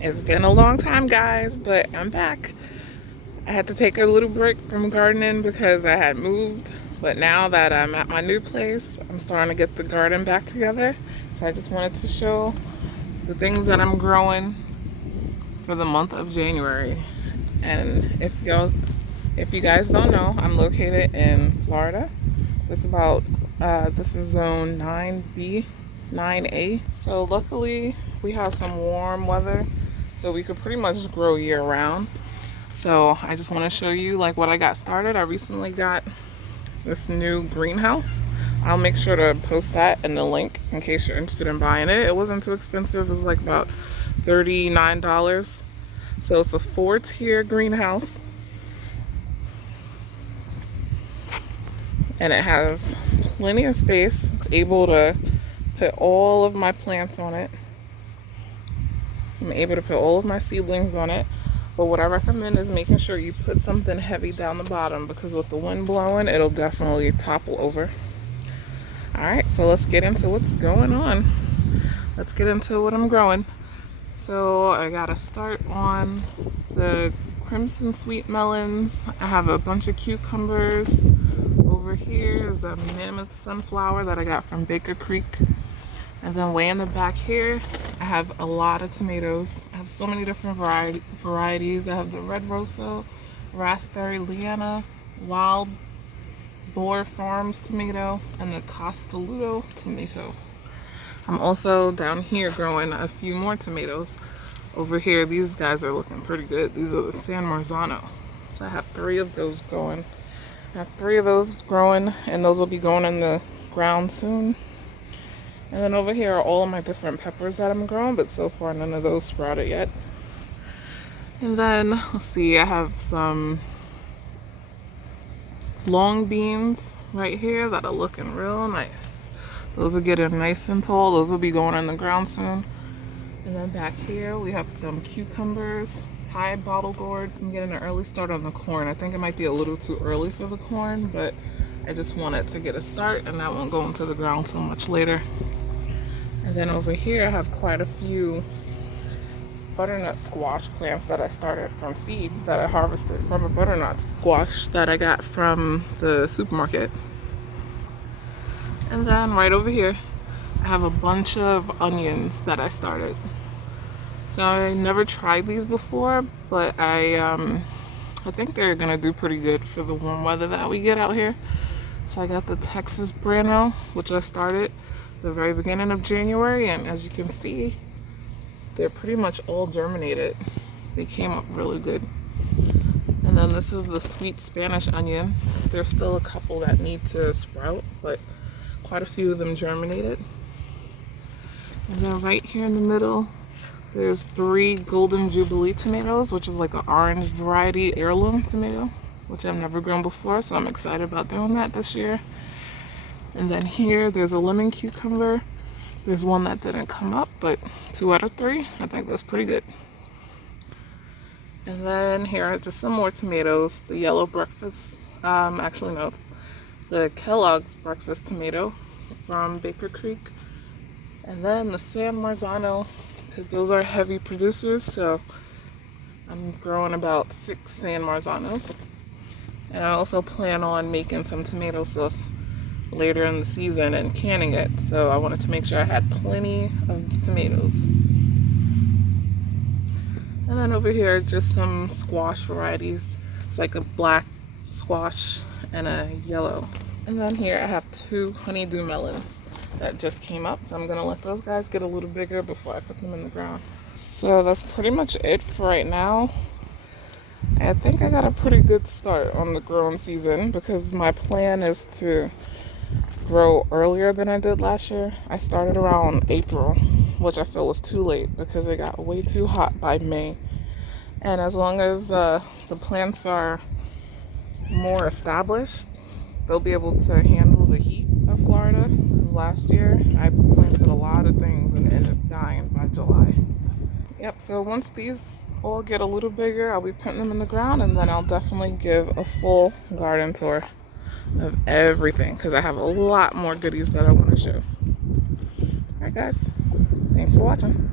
It's been a long time, guys, but I'm back. I had to take a little break from gardening because I had moved, but now that I'm at my new place, I'm starting to get the garden back together. So I just wanted to show the things that I'm growing for the month of January. And if you guys don't know, I'm located in Florida. This is zone 9B, 9A. So luckily we have some warm weather, so we could pretty much grow year round. So I just want to show you like what I got started. I recently got this new greenhouse. I'll make sure to post that in the link in case you're interested in buying it. It wasn't too expensive. It was like about $39. So it's a 4-tier greenhouse. And it has plenty of space. It's able to put all of my plants on it. I'm able to put all of my seedlings on it. But what I recommend is making sure you put something heavy down the bottom, because with the wind blowing, it'll definitely topple over. Alright, so let's get into what's going on. Let's get into what I'm growing. So I got to start on the crimson sweet melons. I have a bunch of cucumbers. Over here is a mammoth sunflower that I got from Baker Creek. And then way in the back here, I have a lot of tomatoes. I have so many different varieties. I have the Red Rosso, Raspberry Liana, Wild Boar Farms tomato, and the Castelluto tomato. I'm also down here growing a few more tomatoes. Over here, these guys are looking pretty good. These are the San Marzano. So I have 3 of those growing. I have 3 of those growing, and those will be going in the ground soon. And then over here are all of my different peppers that I'm growing, but so far none of those sprouted yet. And then, let's see, I have some long beans right here that are looking real nice. Those are getting nice and tall. Those will be going in the ground soon. And then back here we have some cucumbers, Thai bottle gourd. I'm getting an early start on the corn. I think it might be a little too early for the corn, but I just wanted to get a start, and that won't go into the ground so much later. And then over here I have quite a few butternut squash plants that I started from seeds that I harvested from a butternut squash that I got from the supermarket. And then right over here I have a bunch of onions that I started. So I never tried these before, but I think they're gonna do pretty good for the warm weather that we get out here. So I got the Texas Brano, which I started the very beginning of January, and as you can see, they're pretty much all germinated. They came up really good. And then this is the sweet Spanish onion. There's still a couple that need to sprout, but quite a few of them germinated. And then right here in the middle, there's 3 Golden Jubilee tomatoes, which is like an orange variety heirloom tomato, which I've never grown before, so I'm excited about doing that this year. And then here, there's a lemon cucumber. There's one that didn't come up, but 2 out of 3, I think that's pretty good. And then here are just some more tomatoes. The yellow breakfast, the Kellogg's breakfast tomato from Baker Creek. And then the San Marzano, because those are heavy producers, so I'm growing about 6 San Marzanos. And I also plan on making some tomato sauce later in the season and canning it, so I wanted to make sure I had plenty of tomatoes. And then over here, just some squash varieties. It's like a black squash and a yellow. And then here I have 2 honeydew melons that just came up, so I'm gonna let those guys get a little bigger before I put them in the ground. So that's pretty much it for right now. I think I got a pretty good start on the growing season, because my plan is to grow earlier than I did last year. I started around April, which I feel was too late because it got way too hot by May. And as long as the plants are more established, they'll be able to handle the heat of Florida. Because last year I planted a lot of things and ended up dying by July. Yep, so once these all get a little bigger, I'll be putting them in the ground, and then I'll definitely give a full garden tour of everything, because I have a lot more goodies that I want to show. Alright guys, thanks for watching.